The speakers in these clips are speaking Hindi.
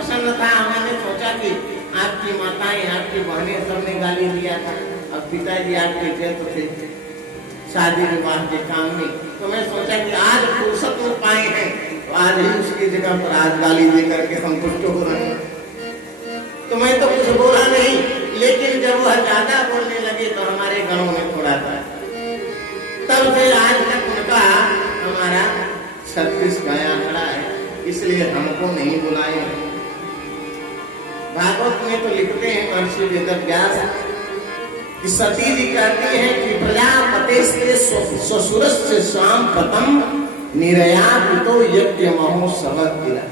प्रसन्न था। मैंने सोचा कि आपकी माताएं, आपकी बहनें सबने गाली दिया था, अब पिताजी आपके व्यस्त थे शादी विवाह के काम में, तो मैं सोचा कि आज फुर्सत में पाए हैं तो आज ही उसकी जगह पर आज गाली दे करके संतुष्ट हो रहे हैं। तो मैं तो कुछ बोला नहीं, लेकिन जब वह ज्यादा बोलने लगे तो हमारे गांव में थोड़ा था। तब से आज तक उनका हमारा 36 गाया खड़ा है, इसलिए हमको नहीं बुलाए। भागवत में तो लिखते हैं महर्षि वेदव्यास कि सती जी कहती हैं कि प्रजापते ससुरस्य स्वाम पतम निरयापितो यज्ञ महोत्सव किला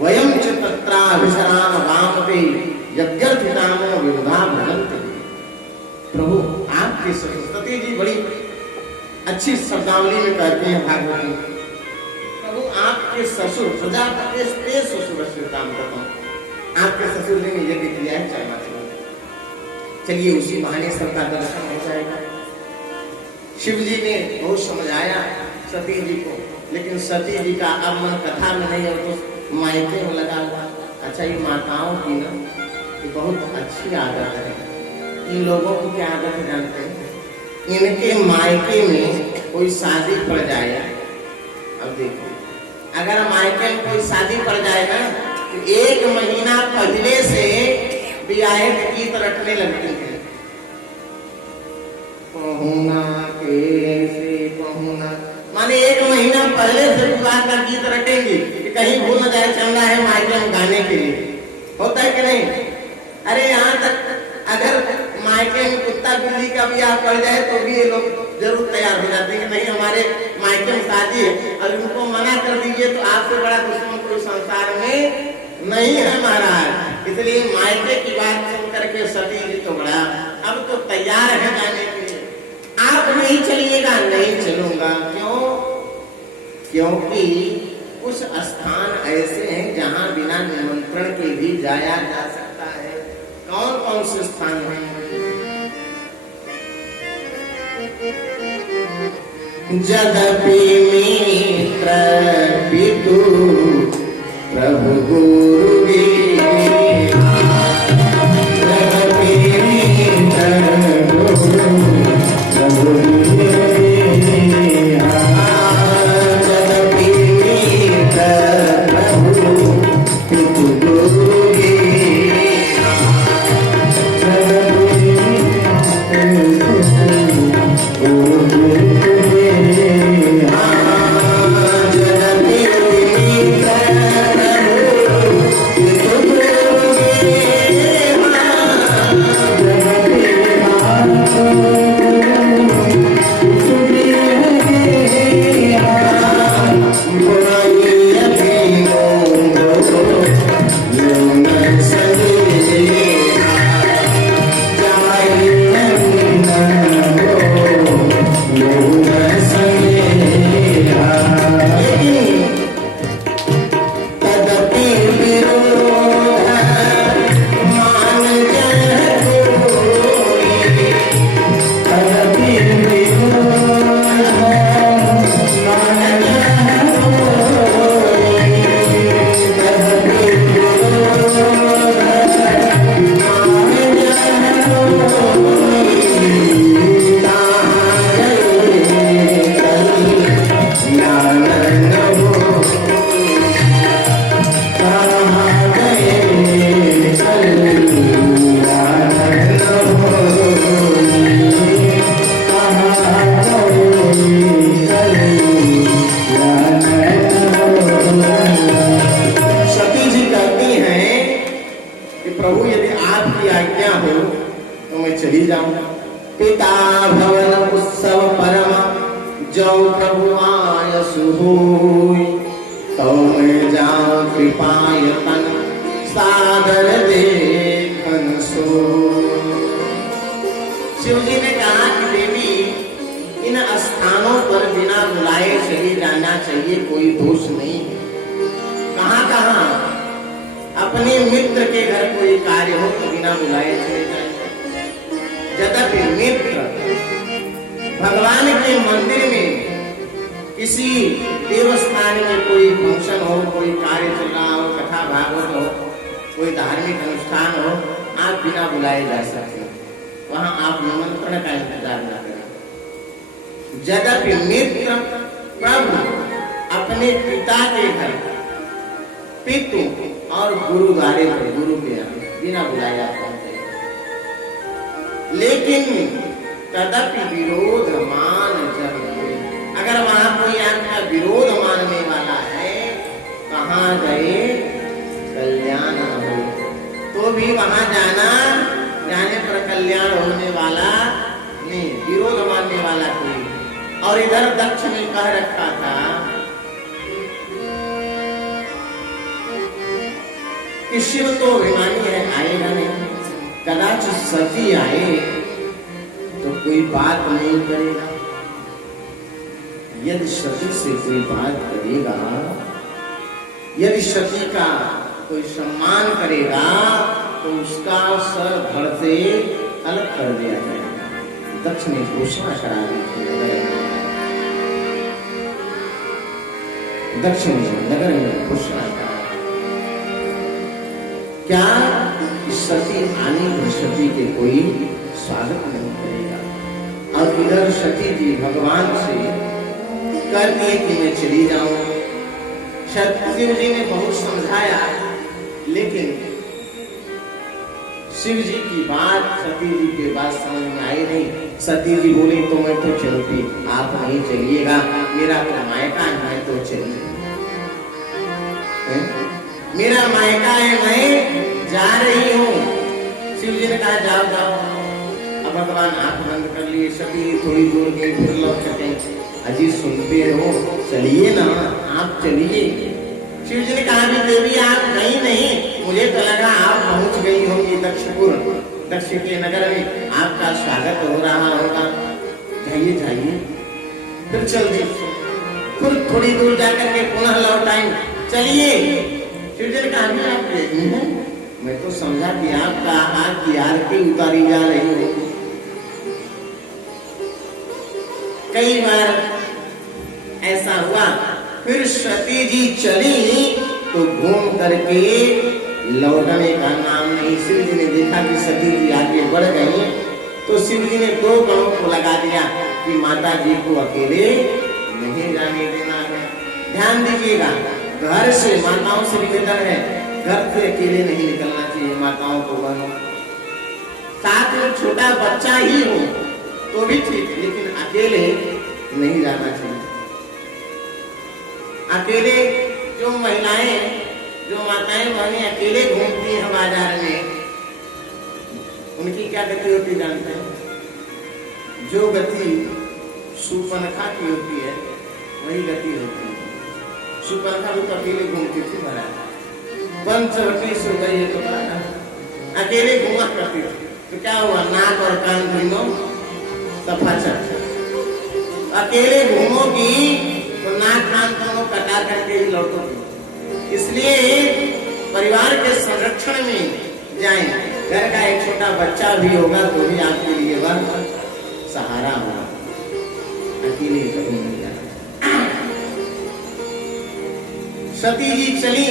वयम च तत्राभिसराम वामते यज्ञर्थितामो विरुधा भजन्ते। प्रभु आपके सती जी बड़ी अच्छी शब्दावली में कहते हैं भागवत में, प्रभु आपके ससुर प्रजापते ससुरस्य स्वाम पतम, आपके ससुर जी ने यज्ञ किया है चलना चाहिए, चलिए उसी बहाने सबका दर्शन हो जाएगा। शिव जी ने बहुत समझाया सती जी को, लेकिन सती जी का अब मन कथा में नहीं है, तो मायके में लगा हुआ। अच्छा, ये माताओं की ना ये बहुत अच्छी आदत है। इन लोगों की क्या आदत है जानते हैं? इनके मायके में कोई शादी पड़ जाए, अब देखो अगर मायके में कोई शादी पड़ जाए ना तो 1 महीना पहले से ब्याहे के गीत रटने लगते हैं। पहुना कैसे पहुना, माने 1 महीना पहले से विवाह का गीत रटेंगे कि कहीं भूल न जाए चलना है मायके में गाने के लिए। होता है कि नहीं? अरे यहाँ तक अगर मायके में कुत्ता बिल्ली का ब्याह पड़ जाए तो भी ये लोग जरूर तैयार हो जाते हैं कि नहीं हमारे मायके में शादी है, और उनको मना कर दीजिए तो आपसे बड़ा दुश्मन कोई संसार में नहीं है महाराज। इसलिए मायके की बात सुन करके सती जी तो बड़ा अब तो तैयार है जाने के लिए। आप नहीं चलिएगा? नहीं चलूंगा। क्यों? क्योंकि कुछ स्थान ऐसे हैं जहां बिना निमंत्रण के भी जाया जा सकता है। कौन कौन से स्थान हैं? जदपि मित्र पितु प्रभु गुरु कोई धार्मिक अनुष्ठान हो, आप बिना बुलाए जा सकते हैं, वहां आप निमंत्रण का इंतजार न करें। यद्यपि मित्र प्रभु अपने पिता के घर, पितु और गुरुद्वारे पर, गुरु के यहाँ बिना बुलाए आप पहुंचे, लेकिन तदपि विरोध मान जब, अगर वहां कोई आपका विरोध मानने वाला है, कहाँ गए कल्याण हो, तो भी वहां जाने पर कल्याण होने वाला नहीं, विरोध मानने वाला कोई। और इधर दक्ष ने कह रखा था कि शिव तो अभिमानी है, आएगा नहीं, कदाचित सती आए तो कोई बात नहीं करेगा, यदि सती से कोई बात करेगा, यदि सती का कोई सम्मान करेगा तो उसका सर धड़ से अलग कर दिया जाएगा। दक्ष ने घोषणा करा दी थी दक्ष ने नगर में घोषणा करा, क्या सती आने पर सती के कोई स्वागत नहीं करेगा। और इधर सती जी भगवान से कहती है कि मैं चली जाऊं। शिव जी ने बहुत समझाया, लेकिन शिव जी की बात सती जी के बात समझ में आई नहीं। सती जी बोली तो मैं तो चलती, आप नहीं चलिएगा, मेरा तो मायका है, मैं तो चली, मेरा मायका है, मैं जा रही हूँ। शिव जी ने कहा जाओ जाओ। अब भगवान आंख बंद कर लिए, सती थोड़ी दूर गई, फिर लौट सके, अजी सुनते हो, चलिए ना, आप चलिए। शिव जी ने कहा भी देवी आप गई नहीं, मुझे तो लगा आप पहुंच गई होंगी दक्षपुर, दक्ष के नगर में आपका स्वागत हो रहा होगा, जाइए जाइए। फिर चल दी, फिर थोड़ी दूर जाकर के पुनः लौट आई, चलिए। शिव जी ने कहा भी आप गई हैं, मैं तो समझा कि आपका हाथ की आरती उतारी जा रही है। कई बार ऐसा हुआ, फिर सती जी चली तो घूम करके लौटने का नाम नहीं। शिव जी ने देखा कि सती जी आगे बढ़ गई, तो शिव जी ने 2 गणों को लगा दिया कि माता जी को अकेले नहीं जाने देना है। ध्यान दीजिएगा, घर से माताओं से निवेदन है, घर से अकेले नहीं निकलना चाहिए माताओं को, बहनों, साथ में छोटा बच्चा ही हो तो भी ठीक, लेकिन अकेले नहीं जाना चाहिए। अकेले जो महिलाएं, जो माताएं बहनें अकेले घूमती हैं बाजार में, उनकी क्या गति होती जानते हैं? जो गति सुपनखा की होती है वही गति होती है। सुपनखा भी तो अकेले घूमती थी महाराज, पंचवटी से गई है तो अकेले घूमा करती थी, तो क्या हुआ, नाक और कान दोनों सफा चढ़। अकेले घूमोगी तो नाक कान दोनों कटा करके ही लौटोगी। इसलिए परिवार के संरक्षण में जाएं, घर का एक छोटा बच्चा भी होगा तो भी आपके लिए वह सहारा होगा, अकेले कभी नहीं जाना। सती जी चली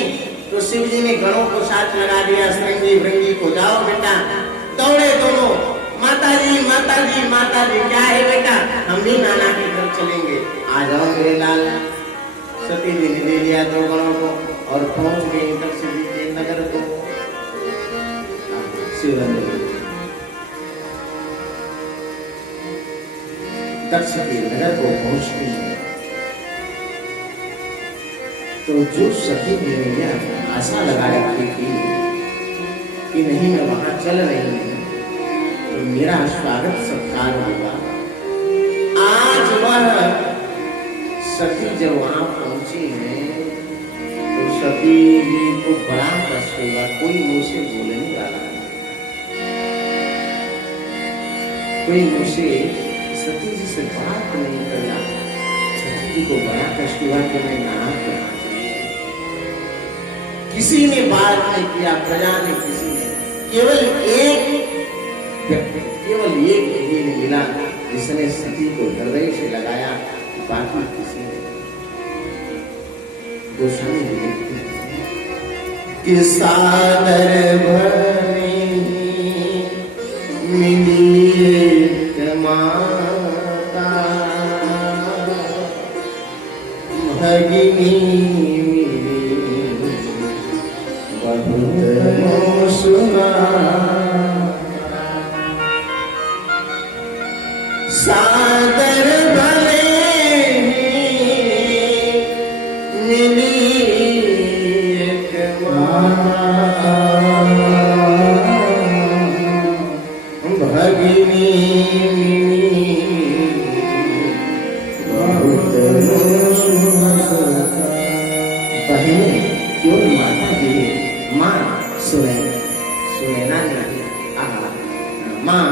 तो शिव जी ने गणों को साथ लगा दिया, श्रृंगी भृंगी को, जाओ बेटा, दौड़े दोनों, माता जी माता जी माता जी, क्या है बेटा, हम भी नाना के घर चलेंगे, आ जाओ मेरे लाल। सती जी ने ले लिया 2 गणों को और पहुंच गई दक्ष जी के नगर को। दक्ष के नगर को पहुंचती है तो जो सती देवियां आशा लगा रखी थी कि नहीं मैं वहां चल रही हूं तो मेरा स्वागत सत्कार होगा, आज वह सती जब वहां पहुंची है तो सती जी को बड़ा कष्ट हुआ। कोई मुझसे बोलने वाला है, कोई मुझसे सती जी से बात नहीं करना। सती जी को बड़ा कष्ट हुआ कि मैं नहा के, किसी ने बात नहीं किया, प्रजा ने किसी ने, केवल एक व्यक्ति, केवल एक ही ने मिला जिसने सती को हृदय से लगाया, बाकी किसी ने। गोस्वामी जी लिखते हैं, कि सादर भरे मिली एक माता भगिनी बहुत सुना सादर भले मिली एक माता भगिनी बहुत बहने क्यों माता जी माँ सुनैना ने माँ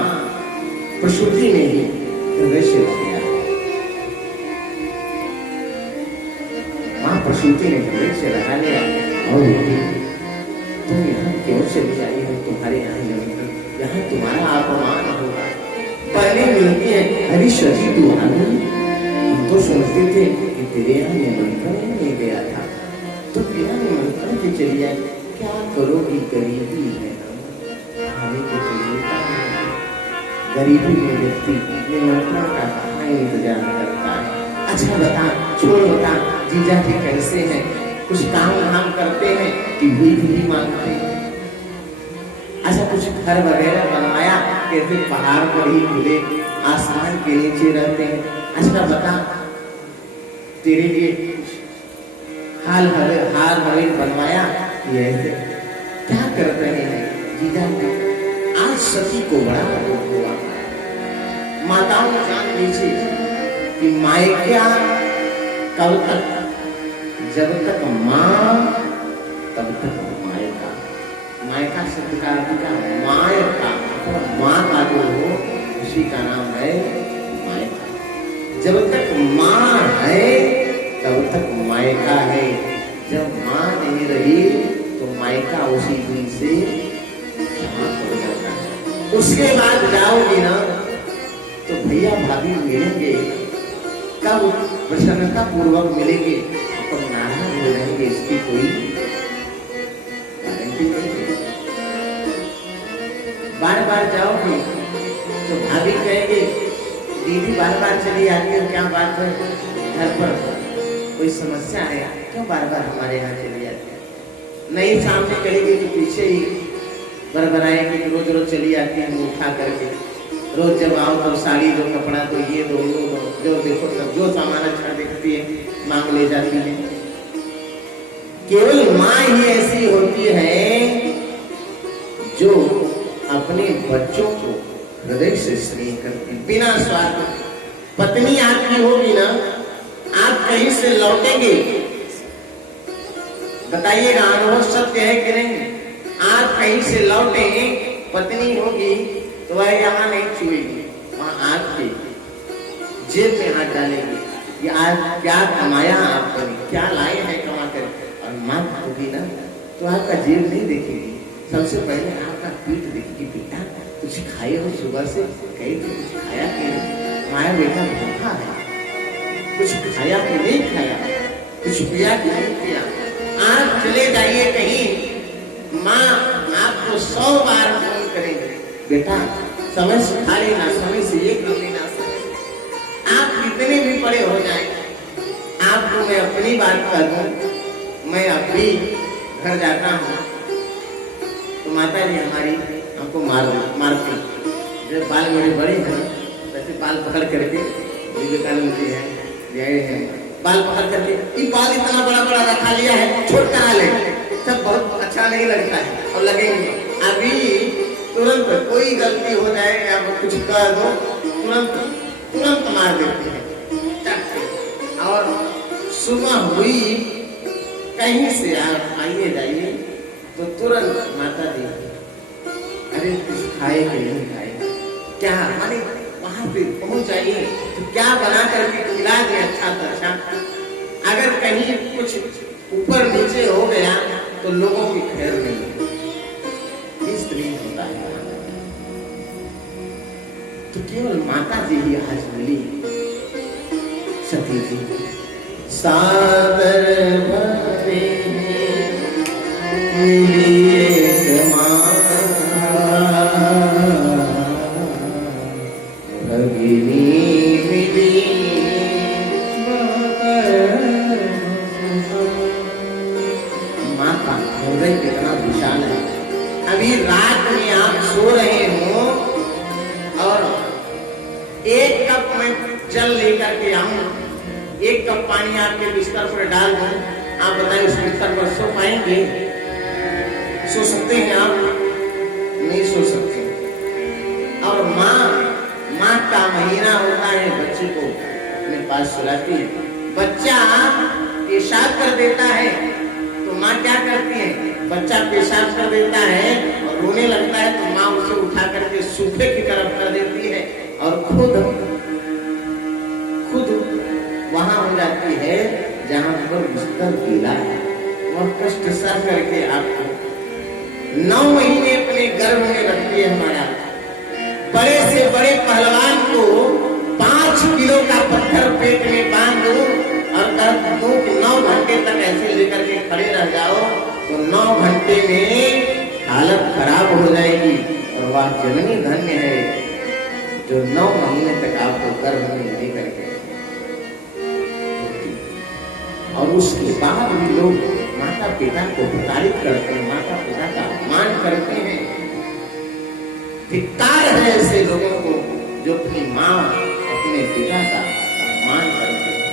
प्रसूति ने ही हृदय से लगाया। माँ प्रसूति ने हृदय से लगा लिया और तुम यहाँ क्यों चली आई हो? तुम्हारे यहाँ तुम्हारा अपमान होगा। पहले मिलती है हरीश्वरी तू आ गई। हम तो सोचते थे कि तेरे यहाँ निमंत्रण ही नहीं गया था, तो बिना निमंत्रण के चली आई। क्या करोगी? गरीबी है, हमें कुछ मिलता नहीं। गरीबी में व्यक्ति निमंत्रण का कहाँ इंतजार करता है? अच्छा बता, छोड़ बता, जीजा जी कैसे हैं? कुछ काम धाम करते हैं कि भीख भी मांगते हैं? अच्छा कुछ घर वगैरह बनवाया कैसे पहाड़ पर ही खुले आसमान के नीचे रहते हैं? अच्छा बता, तेरे लिए हाल हवेल बनवाया ये क्या कर रहे हैं जीजा? आज सती को बड़ा दुख हुआ। माताओं जान लीजिए कि मायका कब तक? जब तक माँ तब तक मायका। मायका शब्द का अर्थ क्या? मायका, माँ का जो हो उसी का नाम है मायका। जब तक माँ है तब तक मायका है। जब माँ नहीं रही तो मायका उसी दिन से समाप्त हो जाता है। उसके बाद जाओगी ना तो भैया भाभी मिलेंगे, कब प्रसन्नता पूर्वक मिलेंगे, तो नाराज हो जाएंगे, इसकी कोई गारंटी नहीं। बार बार जाओगे तो भाभी कहेंगे दीदी बार बार चली आती है, क्या बात है? घर पर कोई समस्या है? क्यों बार बार हमारे यहाँ चली आती है? नहीं सामने करेगी तो पीछे ही बरबराएंगे कि रोज रोज चली आती है उठा करके। रोज जब आओ तो साड़ी दो, कपड़ा दो, ये दो, वो दो, जो देखो सब जो सामान अच्छा देखती है मांग ले जाती है। केवल माँ ही ऐसी होती है जो अपने बच्चों को हृदय से स्नेह करती, बिना स्वार्थ। पत्नी आपकी होगी ना, आप कहीं से लौटेंगे, बताइएगा, अनुभव सत्य है कि नहीं? आप कहीं से लौटे, पत्नी होगी तो वह यहाँ नहीं छुएगी, वहां आपके जेब में हाथ डालेगी कि आज क्या कमाया आपने, क्या लाए हैं कमा कर। और माँ होगी ना तो आपका जेब नहीं देखेगी, सबसे पहले आपका पीठ देखेगी। बेटा कुछ खाए हो सुबह से? कहीं तो कुछ खाया कि नहीं? माया बेटा भूखा है, कुछ खाया कि नहीं खाया, कुछ पिया कि नहीं पिया। आप चले जाइए कहीं, माँ आपको 100 बार फोन करेंगे, बेटा समय से खा लेना, समय से ये कर लेना। आप कितने भी बड़े हो जाएं, आपको मैं अपनी बात कर दूं, मैं अभी घर जाता हूँ तो माता जी हमारी हमको मारती। जब बाल मेरे बड़े हैं वैसे बाल पकड़ करके विवेकानंद जी हैं, बाल पकड़ करके ये बाल इतना बड़ा बड़ा रखा लिया है, छोट करा ले, सब बहुत अच्छा नहीं लगता है और लगेंगे। अभी तुरंत कोई गलती हो जाए या कुछ कर दो, तुरंत मार देते हैं। और सुबह हुई कहीं से आप आइए जाइए तो तुरंत माता जी अरे कुछ खाए कि नहीं खाए, क्या माने वहां पे पहुंच जाइए तो क्या बना करके खिला दे अच्छा तो अच्छा। अगर कहीं कुछ ऊपर नीचे हो गया तो लोगों की खैर नहीं, स्त्री होता है। तो केवल माता जी ही आज मिली सती जी। सादर भरे मिली एक माँ भगिनी मिली। माँ का हृदय कितना विशाल है। अभी रात में आप सो रहे हो और एक कप में जल लेकर के आऊं, एक कप पानी आपके बिस्तर पर डाल दूं, आप बताएं उस बिस्तर पर सो पाएंगे? सो सकते हैं आप? नहीं सो सकते। और माँ का महीना होता है, बच्चे को अपने पास सुलाती है। बच्चा पेशाब कर देता है तो माँ क्या करती है? बच्चा पेशाब कर देता है और रोने लगता है तो माँ उसे उठा करके सूखे की तरफ कर देती है और खुद वहां हो जाती है जहां पर बिस्तर गीला है। वह कष्ट सह करके आपको 9 महीने अपने गर्भ में रखती है। हमारा बड़े से बड़े पहलवान को 5 किलो का पत्थर पेट में बांध दो और कह दो कि 9 घंटे तक ऐसे लेकर के खड़े रह जाओ तो 9 घंटे में हालत खराब हो जाएगी। और वह जननी धन्य है जो 9 महीने तक आपको गर्भ में लेकर के, और उसके बाद भी लोग माता पिता को प्रताड़ित करते हैं, माता पिता का अपमान करते हैं। धिक्कार है ऐसे लोगों को जो अपनी माँ अपने पिता का अपमान करते हैं।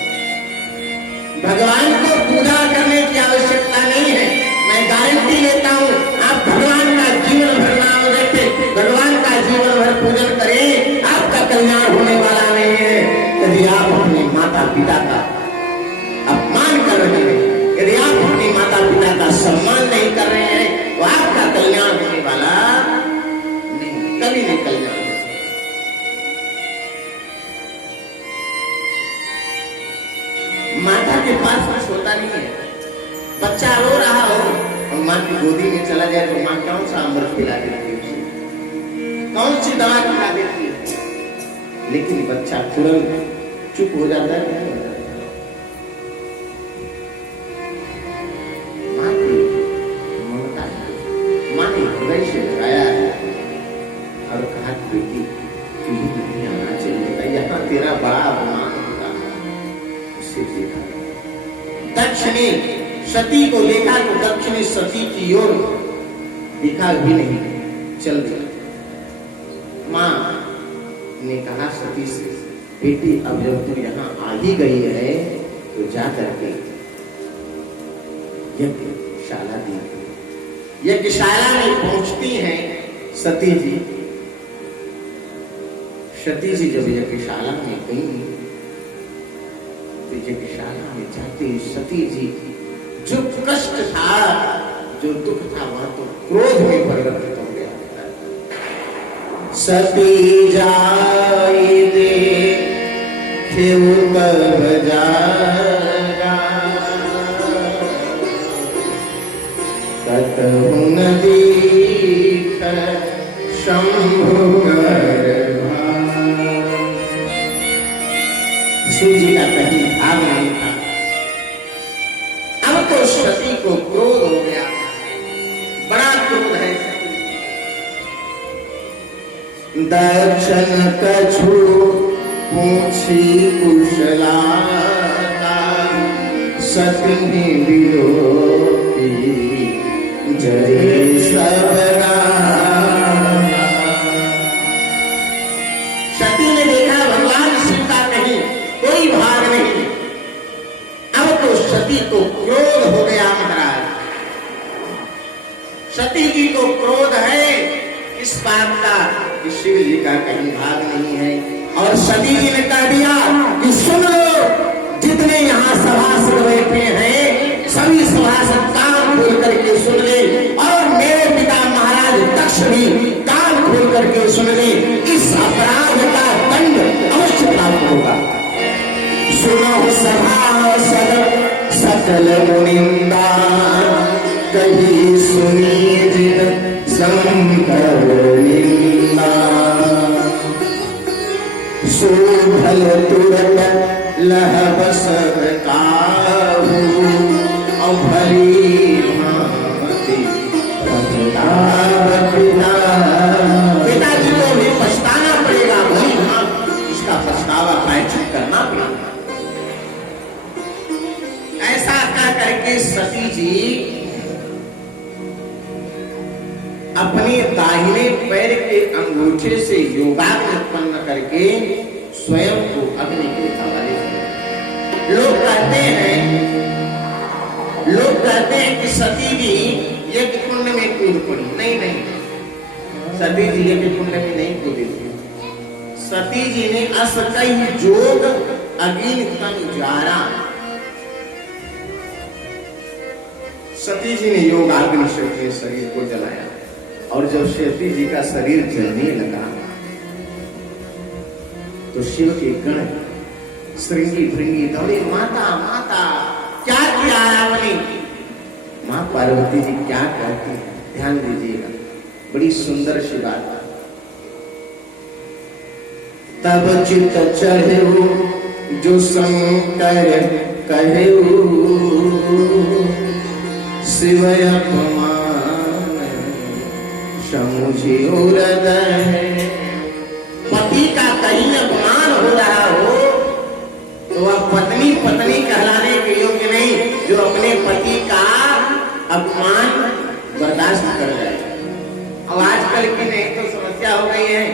भगवान को पूजा करने की आवश्यकता नहीं है। मैं गारंटी लेता हूँ, आप भगवान का जीवन भर नाम रखें, भगवान का जीवन भर पूजन करें, आपका कल्याण होने वाला नहीं है। यदि आप अपने माता पिता का अपमान कर रहे हैं, यदि आप अपने माता पिता का सम्मान नहीं कर रहे हैं तो आपका कल्याण होने वाला नहीं, कभी नहीं कल्याण होगा। माता के पास कुछ होता नहीं है। बच्चा रो रहा हो और माँ की गोदी में चला जाए तो माँ कौन सा अमृत पिला देती है, कौन सी दवा खिला देती है, लेकिन बच्चा तुरंत चुप हो जाता है। हृदय से लगाया है और कहा बेटी तू ही नहीं आना चाहिए, यहाँ तेरा बड़ा अपमान होता है। उसे देखा, दक्षिणी सती को देखा तो दक्षिणी सती की ओर देखा भी नहीं, चल दिया। माँ ने कहा सती से, बेटी अब जब तू यहाँ आ ही गई है तो जा करके यज्ञशाला देखो। यज्ञशाला में पहुंचती हैं सती जी। सती जी जब यज्ञशाला में गई तो यज्ञशाला में जाते सती जी जो कष्ट था, जो दुख था, वह तो क्रोध में परिवर्तित हो गया। सती जाई देखे तब जागा, कतहु न दीख शंभु गर्भा। शिव जी का कहीं भाग नहीं था। अब तो सती को क्रोध हो गया, बड़ा क्रोध है। दक्षिण कछु पूछी कुशलाता, सती विलोकी जय सबरा। सती ने देखा भगवान शिव का कहीं कोई भाग नहीं। अब तो सती को क्रोध हो गया महाराज। सती जी को क्रोध है इस बात का कि शिव जी का कहीं भाग नहीं है। और सती जी ने कह दिया कि सुन लो, जितने यहाँ सभासद बैठे हैं सभी सभासद कान खोल करके सुन ले, और मेरे पिता महाराज दक्ष भी कान खोल करके सुन ले। इस अपराध का दंड अवश्य प्राप्त होगा। सुनो सभासद सकल मुनिंदा, कहीं सुनी जित संकर निंदा। सुभल तुरत लह बसर काहू, और भली भांति अपने दाहिने पैर के अंगूठे से योगाग्नि उत्पन्न करके स्वयं को अग्नि के हवाले किया। लोग कहते हैं कि सती जी यज्ञ कुंड में कूद पड़ी। नहीं, सती जी यज्ञ कुंड में नहीं कूदी थी। सती जी ने असकई जोग अग्नि तन जारा, सती जी ने योगाग्नि से अपने शरीर को जलाया। और जब सती जी का शरीर जलने लगा तो शिव के गण श्रृंगी भृंगी दौड़े, माता माता क्या किया आपने? मां पार्वती जी क्या कहती है, ध्यान दीजिएगा, बड़ी सुंदर सी बात। तब चित चढ़ेऊ जो शंकर कहेऊ, शिव अपमान समुझियो हृदय। पति का कहीं अपमान हो रहा हो तो वह पत्नी पत्नी कहलाने के योग्य नहीं, जो अपने पति का अपमान बर्दाश्त कर जाए। अब आजकल की नहीं तो समस्या हो गई है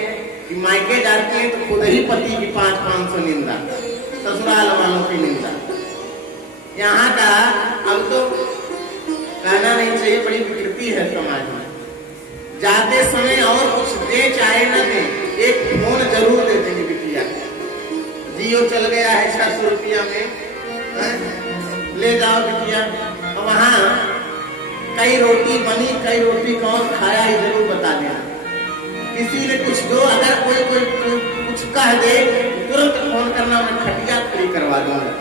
कि मायके जाती है तो खुद ही पति की 500-500 निंदा, ससुराल वालों की निंदा। यहाँ का अब तो कहना नहीं चाहिए, बड़ी विकृति है समाज में। जाते समय और कुछ दे चाहे न दे, एक फोन जरूर दे देंगे बिटिया। जियो चल गया है 600 रुपया में, ले जाओ बिटिया। और वहाँ कई रोटी बनी, कई रोटी कौन खाया ये जरूर बता देना। किसी ने कुछ दो, अगर कोई कुछ कह दे तुरंत फोन करना, मैं खटिया खड़ी करवा दूंगा,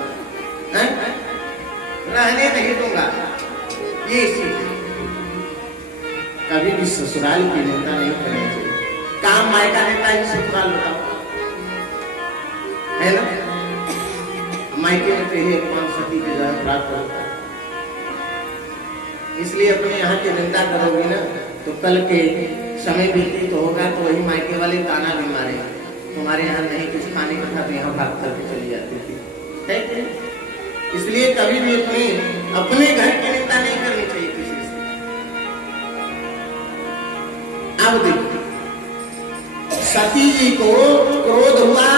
रहने नहीं दूंगा। ये चीज कभी भी ससुराल की निंदा नहीं करनी चाहिए। काम मायका नेता ही ससुराल बताओ, है ना? मायके में तो यही अपमान सती के जन्म प्राप्त होता है। इसलिए अपने यहाँ की निंदा करोगी ना तो कल के समय बीते तो होगा तो वही मायके वाले ताना भी मारेगा, तुम्हारे यहाँ नहीं कुछ खाने का था तो यहाँ भाग करके चली जाती थी, है कि? इसलिए कभी भी अपने घर की निंदा नहीं करनी चाहिए किसी से। अब देखिए, सती जी को क्रोध हुआ,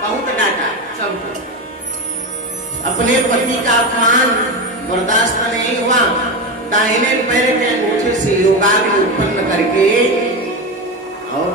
बहुत डांटा सबको, अपने पति का अपमान बर्दाश्त नहीं हुआ। दाहिने पैर के अंगूठे से योगाग्नि उत्पन्न करके और